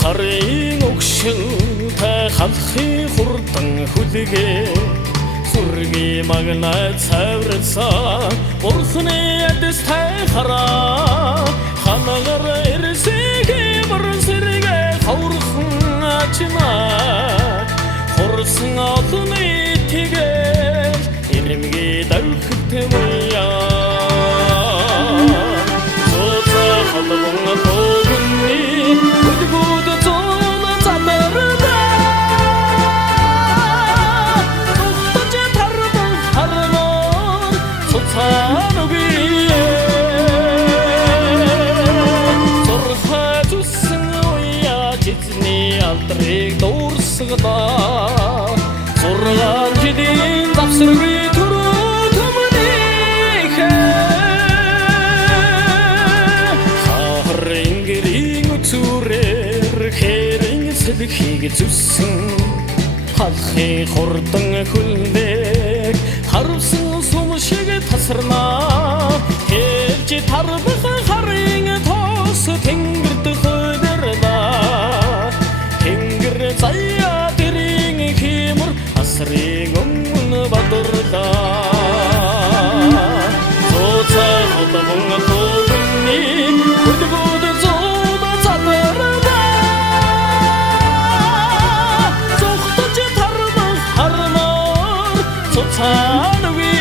Харин өгшөнтэй халахын хурдан хүлгээ сүргийн магнайт цайварсан бурхны эдэстэй хараа ханагаар ирсэгийн бүрсэргээ хаврхан ачнаа хорсон олны тэгэл ирэмгээ давхтай маяа зоца халбан тогны Сургаан жилийн завсаргүй түрүү төмнийхээ харин гэрийн үцүүрээр хэрэн сэлхийг зүссэн халахын хурдан хүлдэг харавсан сум шиг тасарнаа хэлж тарбах харин тоос тэнгэрт хөдөрлөө тэнгэр заяа асрын өмнө бадрлаа зоца хотмон тогны хөдгөөд зода цадарда зохтож тарман хармаар цоцаанви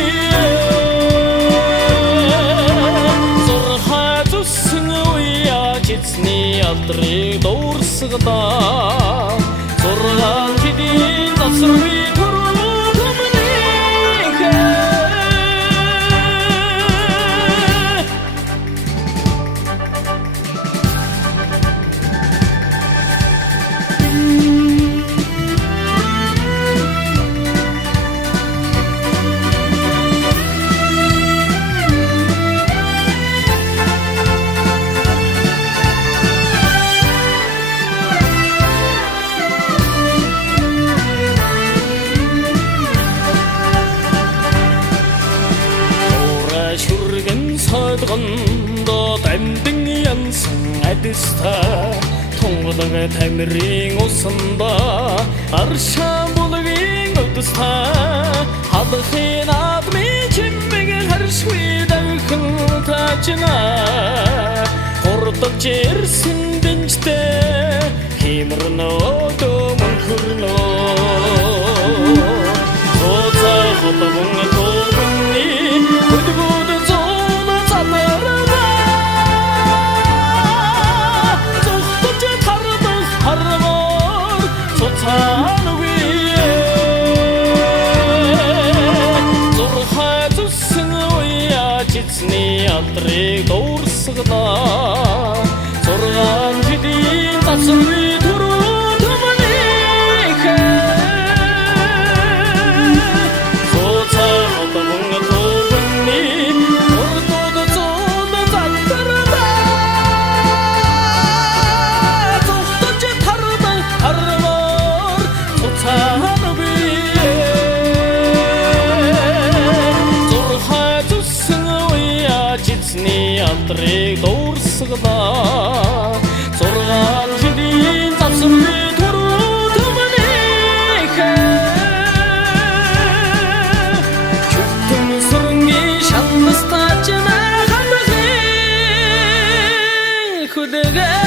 зорха зүсэн уя жицний алдрыг дуурсгадаа зургаан жилийн завсаргүй Содгондо дамдын янсан адиста тунгалаг тамирын усанда аршаа булгийн өдөста халахын адми чимэг харшгүй давхан тачна хурдж ирсэн дэнжтэй химрнөө дөмөн хөрнөө зоца хотмон тогны хөдгөөд алдрыг дуурсгадаа зургаан жилийн завсаргүй түрүү төмнийхээ зоца хотмон тогны хурдууд зода цадарда зохтож тардан хармаар цоцаангүй зурхай зүсэн жицний алдрыг дуурсгадаа зургаан жилийн завсаргүй түрүү төмнийхээ чүтэн сүрэнгийн шалнастаачна халахын хүлгээ